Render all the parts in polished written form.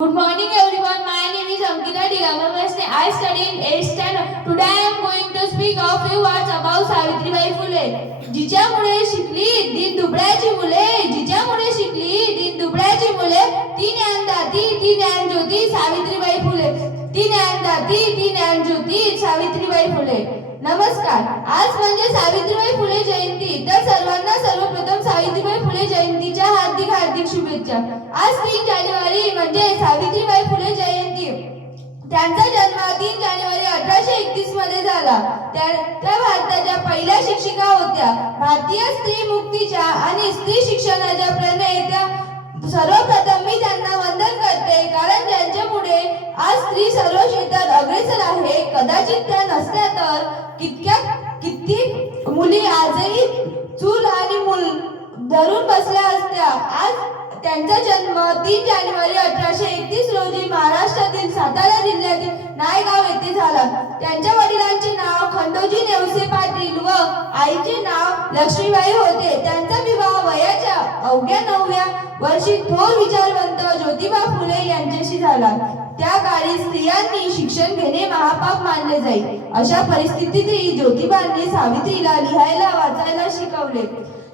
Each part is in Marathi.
Good morning everyone. My name is Ankita Digamavasne. I study in 8th standard. Today I am going to speak a few words about Savitribai Phule. जिच्यामुळे शिकली दीनदुबळ्याची मुले, जिच्यामुळे शिकली दीनदुबळ्याची मुले, ती ज्ञानदाती ती ज्ञानज्योती सावित्रीबाई फुले. ती ज्ञानदाती ती ज्ञानज्योती सावित्रीबाई फुले. नमस्कार. आज म्हणजे सावित्रीबाई फुले जयंती. तर सर्वांना सर्वप्रथम सावित्रीबाई फुले जयंतीच्या हार्दिक हार्दिक शुभेच्छा. आज 3 जानेवारी म्हणजे सावित्रीबाई फुले जयंती. त्यांचा जन्म 3 जानेवारी 1831 मध्ये झाला. त्या भारताच्या पहिल्या शिक्षिका होत्या. भारतीय स्त्री मुक्तीच्या आणि स्त्री शिक्षणाच्या प्रणेत्या. सर्वप्रथम मी त्यांना वंदन करते, कारण ज्यांच्यामुळे आज स्त्री सर्व क्षेत्रात अग्रेसर आहे. कदाचित त्या नसत्या तर किती मुली आजही चूल आणि मूल धरून बसल्या असत्या. आज त्यांचा जन्म 3 जानेवारी 1831 रोजी महाराष्ट्रातील सातारा जिल्ह्यातील नायगाव येथे झाला. त्यांच्या वडिलांचे नाव खंडोजी नेवसे पाटील व आईचे नाव लक्ष्मीबाई होते. त्यांचा विवाह वयाच्या अवघ्या 9व्या वर्षी थोर विचारवंत ज्योतिबा फुले यांच्याशी झाला. त्या काळी स्त्रियांनी शिक्षण घेणे महापाप मानले जाई. अशा परिस्थितीतही ज्योतिबांनी सावित्रीला लिहायला वाचायला शिकवले.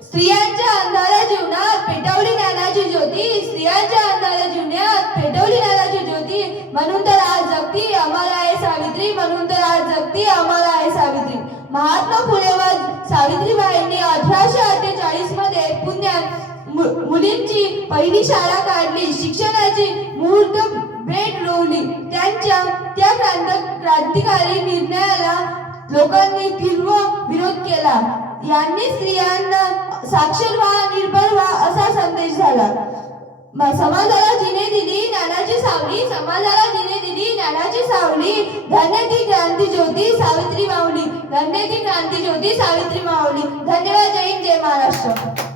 स्त्रियांच्या अंधाऱ्या जीवनात पेटवली ज्ञानाची ज्योती. स्त्रियांच्या अंधाऱ्या जीवनात पेटवली ज्ञानाची ज्योती. म्हणून तर आज जगती अमर आहे सावित्री. म्हणून तर आज जगती अमर आहे सावित्री. महात्मा फुले व सावित्रीबाईंनी 1848 मध्ये पुण्यात मुलींची पहिली शाळा काढली. शिक्षणाची मुहूर्त भेट रोवली. त्यांच्या त्या क्रांतिकारी निर्णयाला लोकांनी तीव्र विरोध केला. यांनी स्त्रियांना साक्षर व्हा, निर्भर व्हा असा संदेश झाला. समाजाला जिने दिली ज्ञानाची सावली. समाजाला जिने दिली ज्ञानाची सावली. धन्य ती क्रांती ज्योती सावित्री माऊली. धन्य ती क्रांती ज्योती सावित्री माऊली. धन्यवाद. जय हिंद, जय महाराष्ट्र.